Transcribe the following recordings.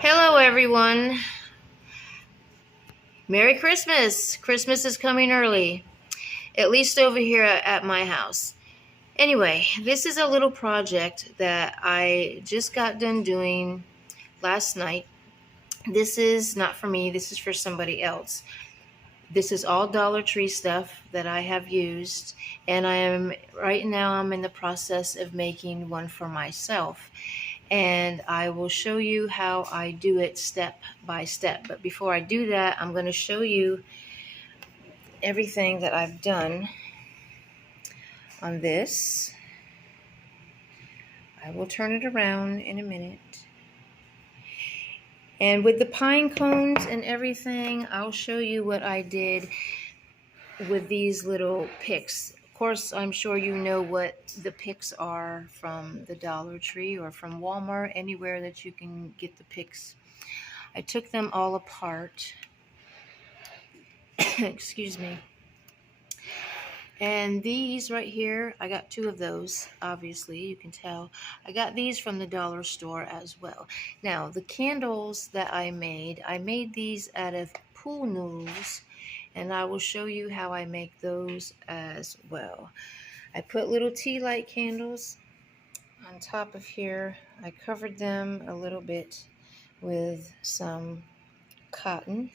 Hello, everyone. Merry Christmas. Christmas is coming early, at least over here at my house. Anyway, this is a little project that I just got done doing last night. This is not for me, this is for somebody else. This is all Dollar Tree stuff that I have used, and right now I'm in the process of making one for myself. And I will show you how I do it step by step. But before I do that, I'm going to show you everything that I've done on this. I will turn it around in a minute. And with the pine cones and everything, I'll show you what I did with these little picks. Of course, I'm sure you know what the picks are from the Dollar Tree or from Walmart, anywhere that you can get the picks. I took them all apart. Excuse me. And these right here, I got two of those, obviously, you can tell. I got these from the dollar store as well. Now, the candles that I made these out of pool noodles, and I will show you how I make those as well. I put little tea light candles on top of here. I covered them a little bit with some cotton,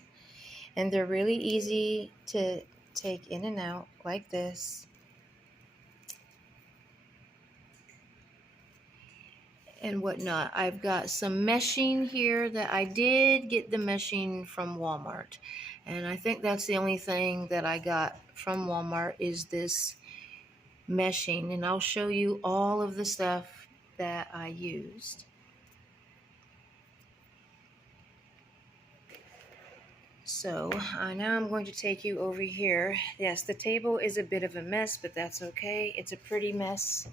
and they're really easy to take in and out like this. And whatnot. I've got some meshing here that I did get the meshing from Walmart. And I think that's the only thing that I got from Walmart is this meshing. And I'll show you all of the stuff that I used. So now I'm going to take you over here. Yes, the table is a bit of a mess, but that's okay. It's a pretty mess.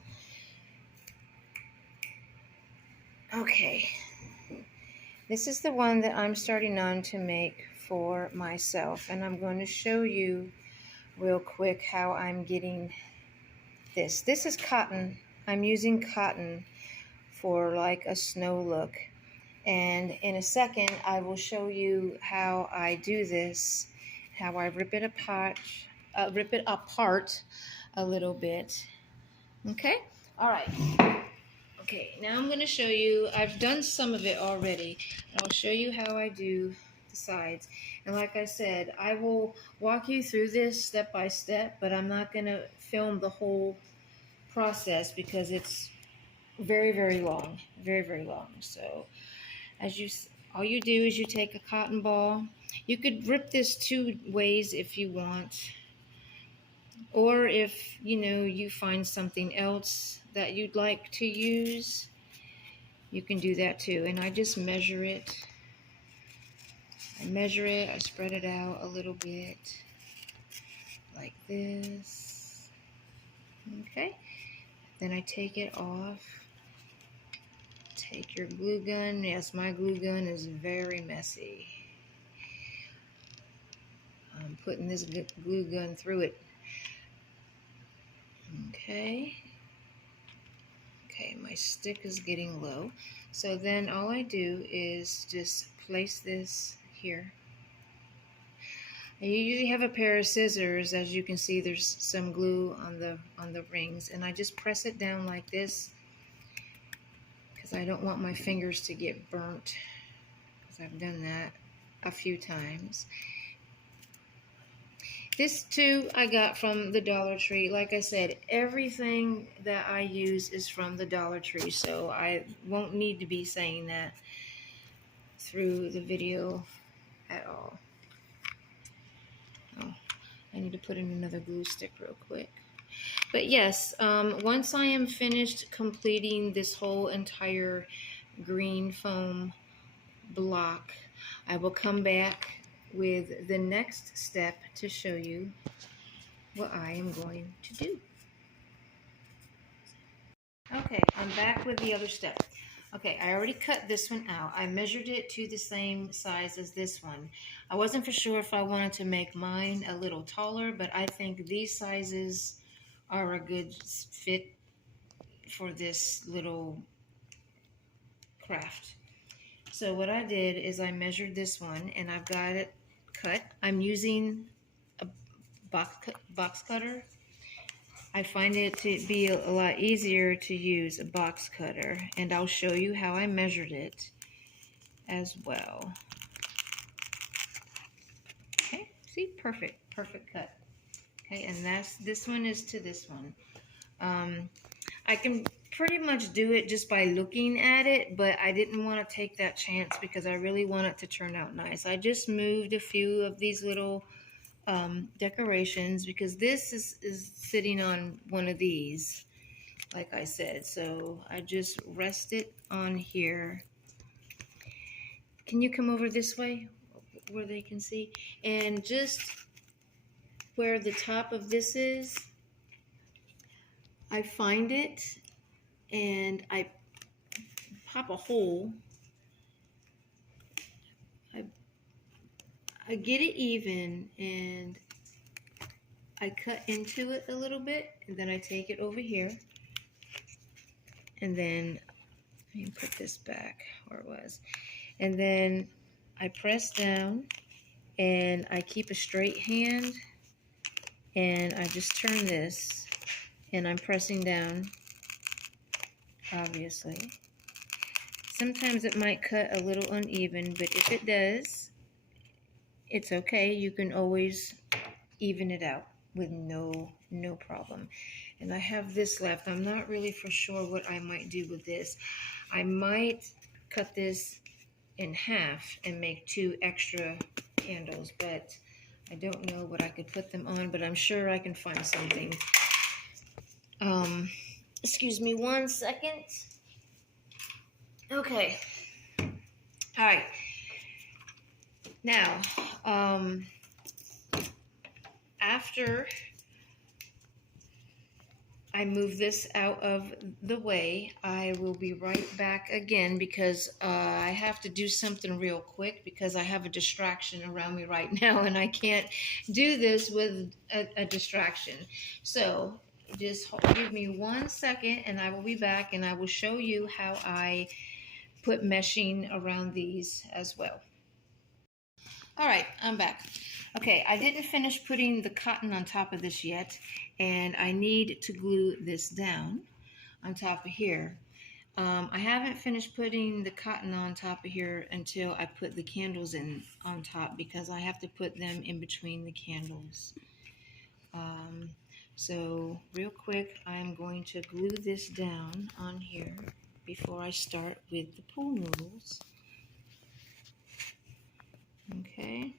Okay, this is the one that I'm starting on to make for myself, and I'm going to show you real quick how I'm getting this. This is cotton. I'm using cotton for like a snow look, and in a second I will show you how I do this, how I rip it apart a little bit. Okay, all right. Okay, now I'm going to show you, I've done some of it already, and I'll show you how I do the sides. And like I said, I will walk you through this step by step, but I'm not going to film the whole process because it's very, very long, very, very long. So all you do is you take a cotton ball. You could rip this two ways if you want, or if, you find something else that you'd like to use, you can do that too. And I just measure it. I spread it out a little bit like this. Okay. Then I take it off. Take your glue gun. Yes, my glue gun is very messy. I'm putting this glue gun through it. Okay. Okay, my stick is getting low. So then all I do is just place this here. I usually have a pair of scissors. As you can see, there's some glue on the rings, and I just press it down like this because I don't want my fingers to get burnt, because I've done that a few times. This too I got from the Dollar Tree. Like I said, everything that I use is from the Dollar Tree, so I won't need to be saying that through the video at all. Oh, I need to put in another glue stick real quick. But yes, once I am finished completing this whole entire green foam block, I will come back with the next step to show you what I am going to do. Okay, I'm back with the other step. Okay, I already cut this one out. I measured it to the same size as this one. I wasn't for sure if I wanted to make mine a little taller, but I think these sizes are a good fit for this little craft. So what I did is I measured this one and I've got it cut. I'm using a box cutter. I find it to be a lot easier to use a box cutter, and I'll show you how I measured it as well. Okay, see, perfect cut. Okay, and this one is to this one. I can pretty much do it just by looking at it, but I didn't want to take that chance because I really want it to turn out nice. I just moved a few of these little decorations because this is sitting on one of these, like I said. So I just rest it on here. Can you come over this way where they can see? And just where the top of this is, I find it and I pop a hole. I get it even and I cut into it a little bit, and then I take it over here, and then let me put this back where it was, and then I press down and I keep a straight hand and I just turn this and I'm pressing down, obviously. Sometimes it might cut a little uneven, but if it does, it's okay. You can always even it out with no problem. And I have this left. I'm not really for sure what I might do with this. I might cut this in half and make 2 extra candles, but I don't know what I could put them on, but I'm sure I can find something. Excuse me 1 second. Okay. All right. Now, after I move this out of the way, I will be right back again because I have to do something real quick because I have a distraction around me right now and I can't do this with a distraction. So just give me 1 second and I will be back and I will show you how I put meshing around these as well. All right, I'm back. Okay, I didn't finish putting the cotton on top of this yet, and I need to glue this down on top of here. I haven't finished putting the cotton on top of here until I put the candles in on top because I have to put them in between the candles. So real quick, I'm going to glue this down on here before I start with the pool noodles. Okay.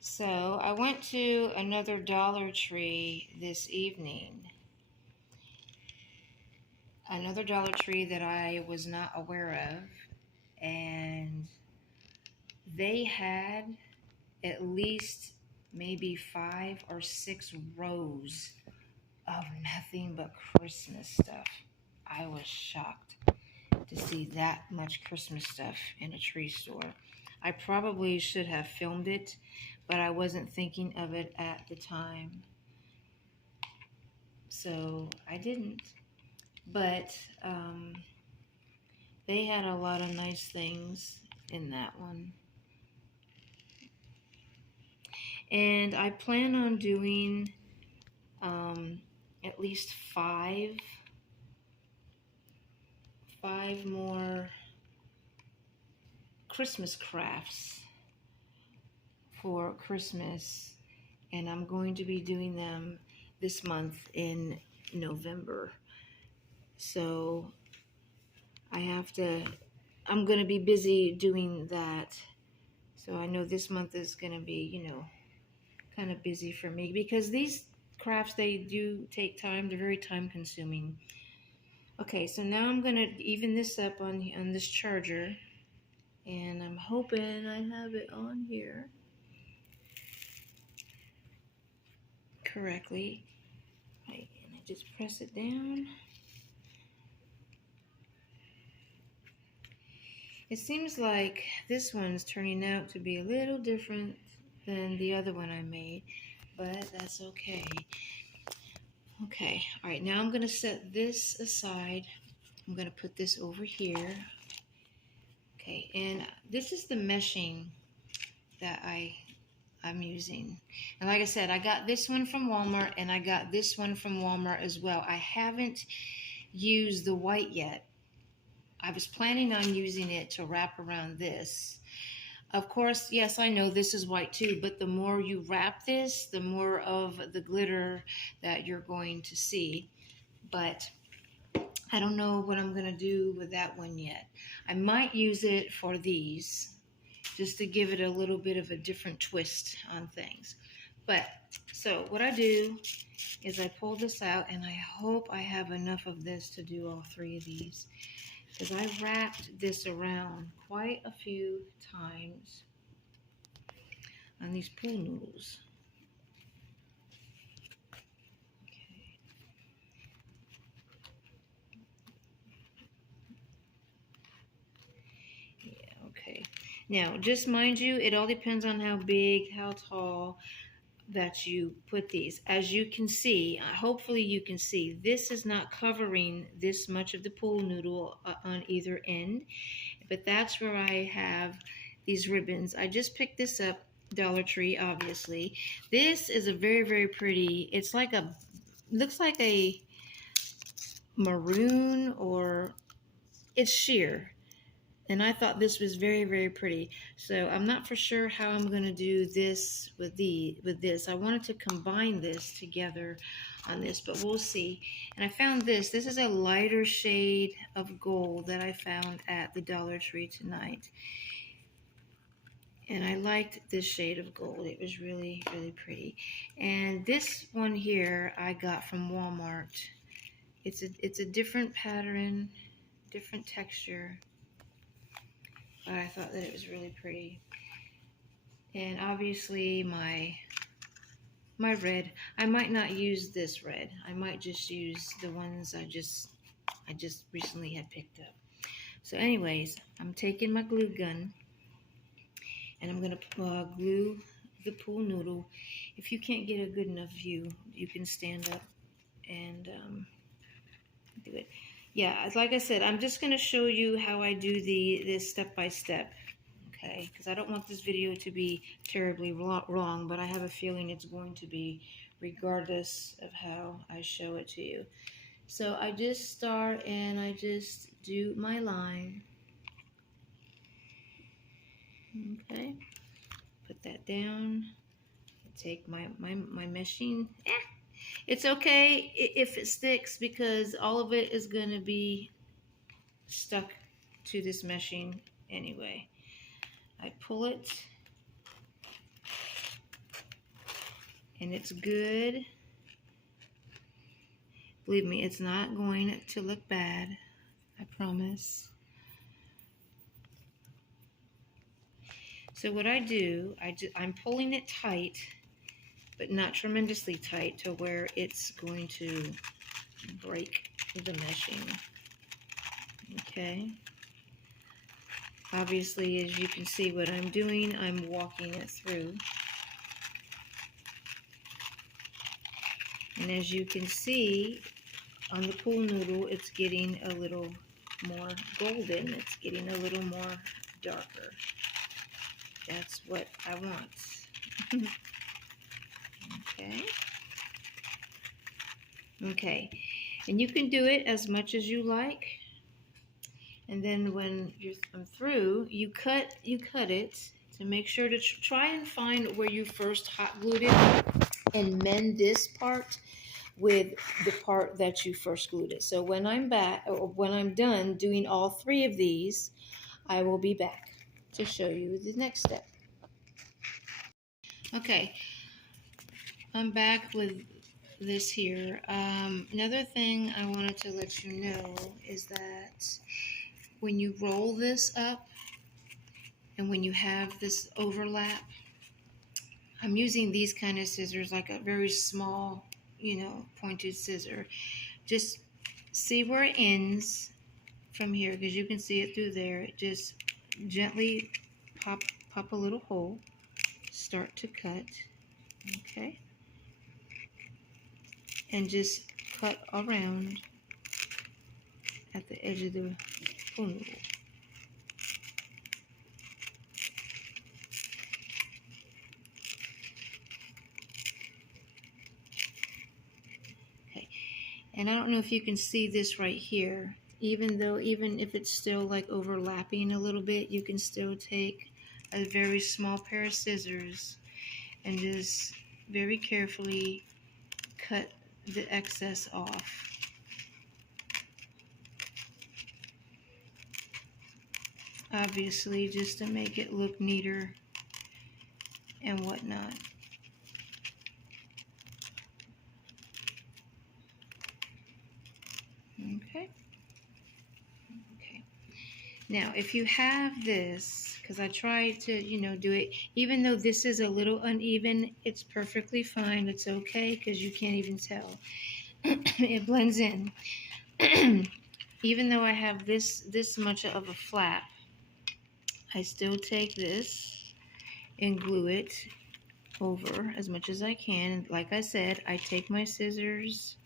So I went to another Dollar Tree this evening. Another Dollar Tree that I was not aware of. And they had at least maybe 5 or 6 rows of nothing but Christmas stuff. I was shocked to see that much Christmas stuff in a tree store. I probably should have filmed it, but I wasn't thinking of it at the time, so I didn't. But they had a lot of nice things in that one. And I plan on doing at least 5 more Christmas crafts for Christmas, and I'm going to be doing them this month in November. So I'm going to be busy doing that. So I know this month is going to be, kind of busy for me because these crafts, they do take time. They're very time consuming. Okay, so now I'm going to even this up on this charger, and I'm hoping I have it on here correctly. Right, and I just press it down. It seems like this one's turning out to be a little different than the other one I made, but that's okay. Okay, all right, now I'm going to set this aside. I'm going to put this over here. Okay, and this is the meshing that I'm using. And like I said, I got this one from Walmart, and I got this one from Walmart as well. I haven't used the white yet. I was planning on using it to wrap around this. Of course, yes, I know this is white too, but the more you wrap this, the more of the glitter that you're going to see. But I don't know what I'm going to do with that one yet. I might use it for these, just to give it a little bit of a different twist on things. But, so what I do is I pull this out, and I hope I have enough of this to do all three of these, because I wrapped this around quite a few times on these pool noodles. Okay. Yeah, okay. Now, just mind you, it all depends on how big, how tall that you put these. As you can see, hopefully you can see, this is not covering this much of the pool noodle on either end, but that's where I have these ribbons. I just picked this up, Dollar Tree, obviously. This is a very, very pretty, it's like a, looks like a maroon, or it's sheer. And I thought this was very, very pretty. So I'm not for sure how I'm going to do this with this. I wanted to combine this together on this, but we'll see. And I found this. This is a lighter shade of gold that I found at the Dollar Tree tonight. And I liked this shade of gold. It was really, really pretty. And this one here I got from Walmart. It's a different pattern, different texture. But I thought that it was really pretty. And obviously my red, I might not use this red. I might just use the ones I just recently had picked up. So anyways, I'm taking my glue gun, and I'm gonna glue the pool noodle. If you can't get a good enough view, you can stand up and do it. Yeah, like I said, I'm just going to show you how I do this step by step, okay? Because I don't want this video to be terribly wrong, but I have a feeling it's going to be, regardless of how I show it to you. So I just start and I just do my line. Okay, put that down. Take my meshing. It's okay if it sticks, because all of it is going to be stuck to this meshing anyway. I pull it, and it's good. Believe me, it's not going to look bad. I promise. So what I do, I'm pulling it tight, but not tremendously tight to where it's going to break the meshing. Okay. Obviously, as you can see what I'm doing, I'm walking it through. And as you can see, on the pool noodle, it's getting a little more golden. It's getting a little more darker. That's what I want. Okay. Okay. And you can do it as much as you like. And then when I'm through, you cut it to make sure to try and find where you first hot glued it, and mend this part with the part that you first glued it. So when I'm back, or when I'm done doing all three of these, I will be back to show you the next step. Okay, I'm back with this here. Another thing I wanted to let you know is that when you roll this up and when you have this overlap, I'm using these kind of scissors, like a very small, pointed scissor. Just see where it ends from here, because you can see it through there. Just gently pop a little hole, start to cut. Okay, and just cut around at the edge of the spoon noodle. Okay, and I don't know if you can see this right here. Even if it's still like overlapping a little bit, you can still take a very small pair of scissors and just very carefully cut the excess off. Obviously, just to make it look neater and whatnot. Okay. Okay. Now, if you have this, because I tried to, do it, even though this is a little uneven, it's perfectly fine. It's okay because you can't even tell. It blends in. Even though I have this much of a flap, I still take this and glue it over as much as I can. Like I said, I take my scissors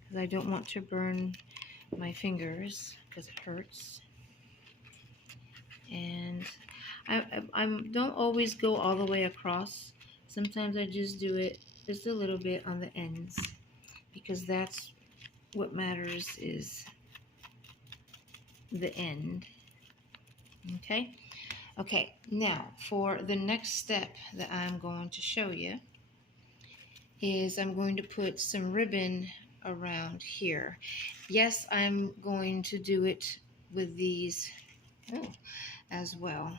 because I don't want to burn my fingers because it hurts. And I don't always go all the way across. Sometimes I just do it just a little bit on the ends because that's what matters, is the end. Okay? Okay, now for the next step that I'm going to show you is I'm going to put some ribbon around here. Yes, I'm going to do it with these as well.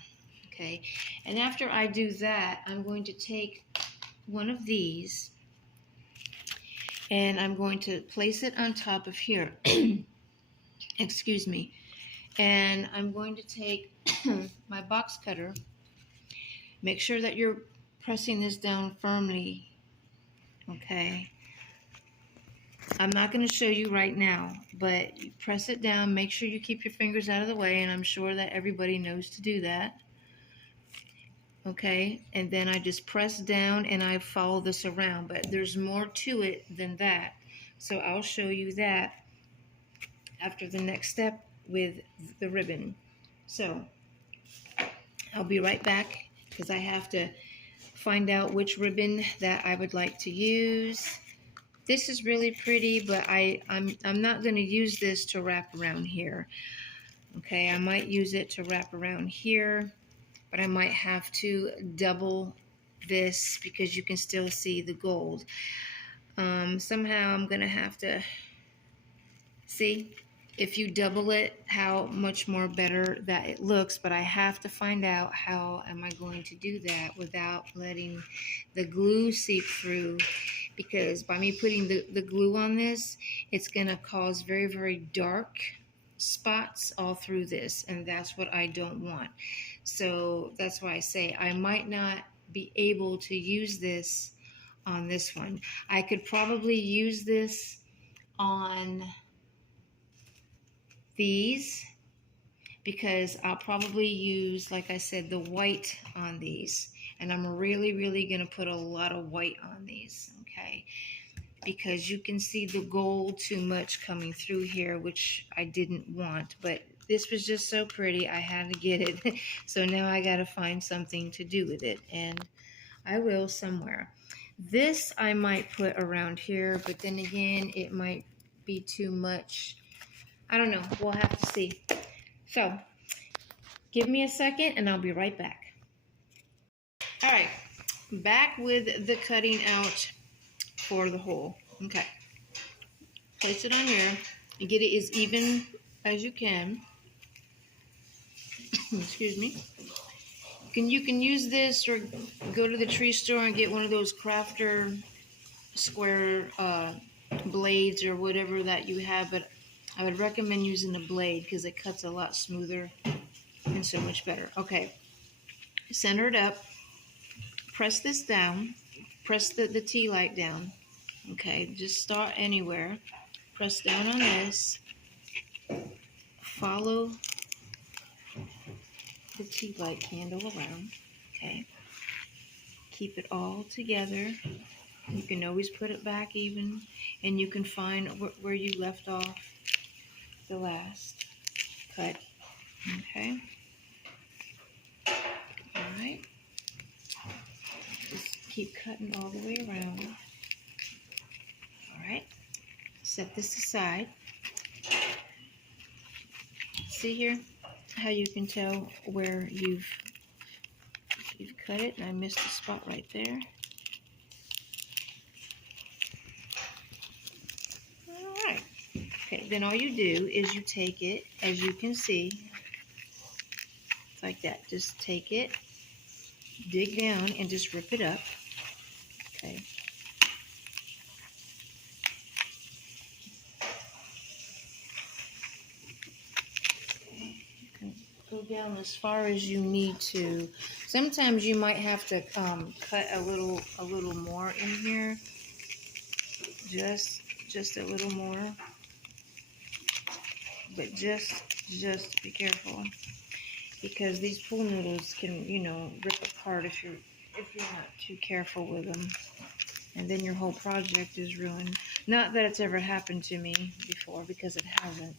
Okay, and after I do that, I'm going to take one of these and I'm going to place it on top of here. Excuse me. And I'm going to take my box cutter. Make sure that you're pressing this down firmly. Okay. I'm not going to show you right now, but you press it down. Make sure you keep your fingers out of the way, and I'm sure that everybody knows to do that. Okay, and then I just press down and I follow this around, but there's more to it than that. So I'll show you that after the next step with the ribbon. So I'll be right back because I have to find out which ribbon that I would like to use. This is really pretty, but I'm not going to use this to wrap around here. Okay, I might use it to wrap around here, but I might have to double this because you can still see the gold. Somehow I'm going to have to see if you double it, how much more better that it looks, but I have to find out how am I going to do that without letting the glue seep through, because by me putting the glue on this, it's going to cause very, very dark spots all through this, and that's what I don't want. So that's why I say I might not be able to use this on this one. I could probably use this on these because I'll probably use, like I said, the white on these, and I'm really, really going to put a lot of white on these, okay? Because you can see the gold too much coming through here, which I didn't want, but this was just so pretty, I had to get it. So now I got to find something to do with it, and I will somewhere. This I might put around here, but then again, it might be too much. I don't know. We'll have to see. So, give me a second, and I'll be right back. All right, back with the cutting out for the hole. Okay. Place it on here and get it as even as you can. Excuse me. You can use this or go to the tree store and get one of those crafter square blades or whatever that you have, but I would recommend using a blade because it cuts a lot smoother and so much better. Okay, center it up, press this down, press the tea light down. Okay, just start anywhere, press down on this, follow the tea light candle around. Okay, keep it all together. You can always put it back even, and you can find where you left off the last cut. Okay. All right. Just keep cutting all the way around. All right. Set this aside. See here how you can tell where you've cut it, and I missed a spot right there. All right. Okay, then all you do is you take it, as you can see, like that. Just take it, dig down, and just rip it up. Okay. You can go down as far as you need to. Sometimes you might have to cut a little more in here. Just a little more. But just be careful, because these pool noodles can, rip apart if you're not too careful with them, and then your whole project is ruined. Not that it's ever happened to me before, because it hasn't.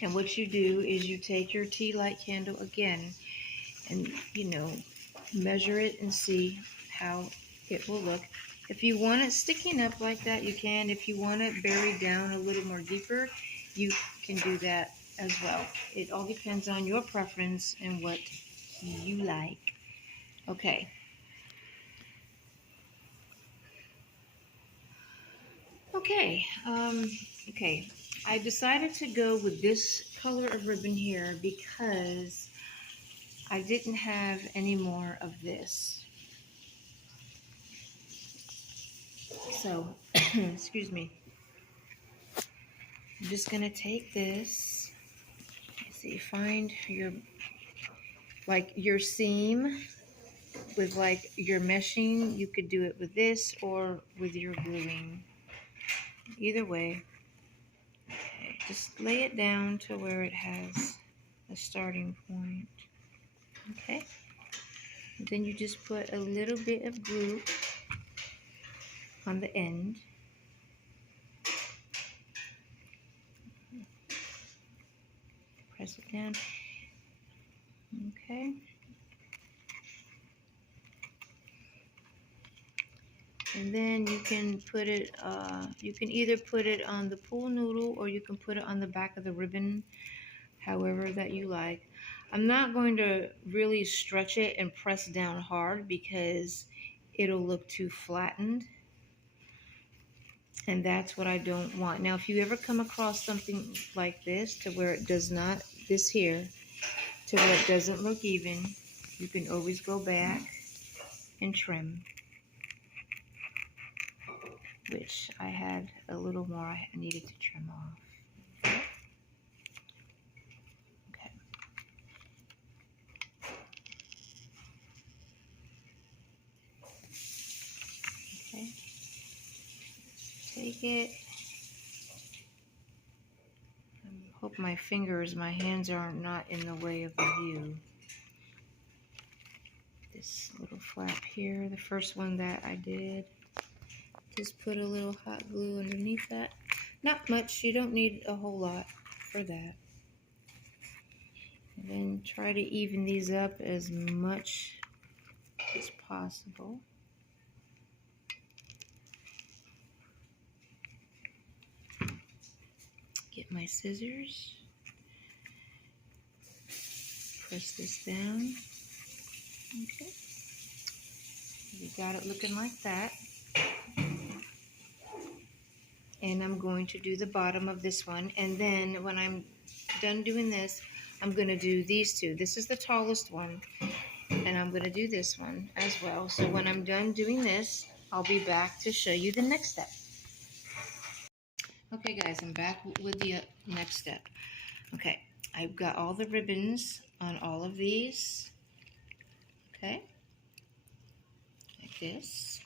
And what you do is you take your tea light candle again, and measure it and see how it will look. If you want it sticking up like that, you can. If you want it buried down a little more deeper, you can do that as well. It all depends on your preference and what you like. Okay. Okay. Okay. I decided to go with this color of ribbon here because I didn't have any more of this. So, excuse me. I'm just going to take this. See, find your seam with your meshing. You could do it with this or with your gluing. Either way. Okay, just lay it down to where it has a starting point. Okay. And then you just put a little bit of glue on the end. Press it down. Okay. And then you can put it, you can either put it on the pool noodle or you can put it on the back of the ribbon, however that you like. I'm not going to really stretch it and press down hard because it'll look too flattened. And that's what I don't want. Now, if you ever come across something like this to where it does not, this here, to where it doesn't look even, you can always go back and trim. Which I had a little more I needed to trim off. Okay. Okay. Take it. I hope my hands are not in the way of the view. This little flap here, the first one that I did. Just put a little hot glue underneath that. Not much, you don't need a whole lot for that. And then try to even these up as much as possible. Get my scissors. Press this down. Okay. You got it looking like that. And I'm going to do the bottom of this one, and then when I'm done doing this, I'm going to do these two. This is the tallest one, and I'm going to do this one as well. So when I'm done doing this, I'll be back to show you the next step. Okay guys, I'm back with the next step. Okay, I've got all the ribbons on all of these. Okay, like this.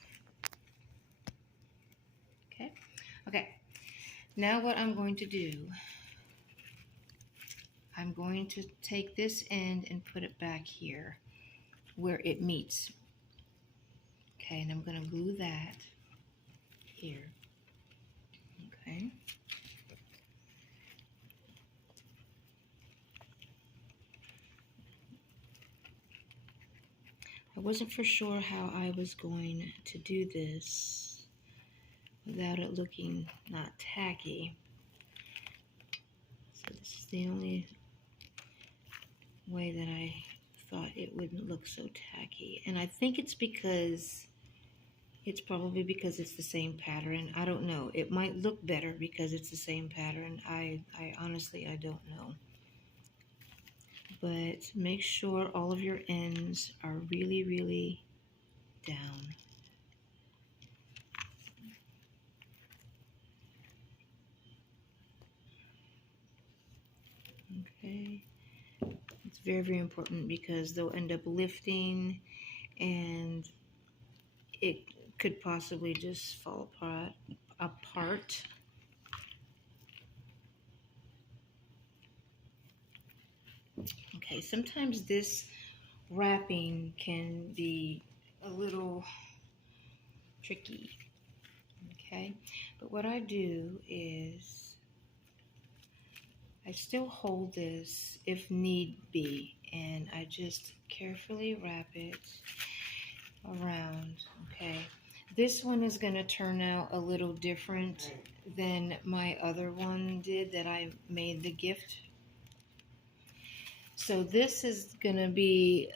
Okay, now what I'm going to do, I'm going to take this end and put it back here where it meets. Okay, and I'm going to glue that here. Okay. I wasn't for sure how I was going to do this without it looking not tacky. So this is the only way that I thought it wouldn't look so tacky. And I think it's probably because it's the same pattern. I don't know. It might look better because it's the same pattern. I honestly, I don't know. But make sure all of your ends are really, really down. Okay. It's very, very important because they'll end up lifting and it could possibly just fall apart. Okay, sometimes this wrapping can be a little tricky. Okay, but what I do is I still hold this if need be, and I just carefully wrap it around. Okay, this one is going to turn out a little different than my other one did that I made the gift. So this is going to be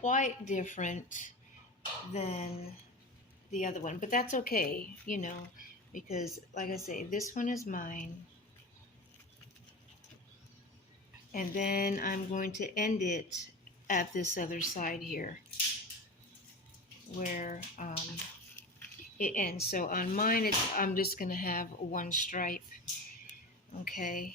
quite different than the other one, but that's okay, you know, because like I say, this one is mine. And then I'm going to end it at this other side here where it ends. So on mine, I'm just going to have one stripe. Okay.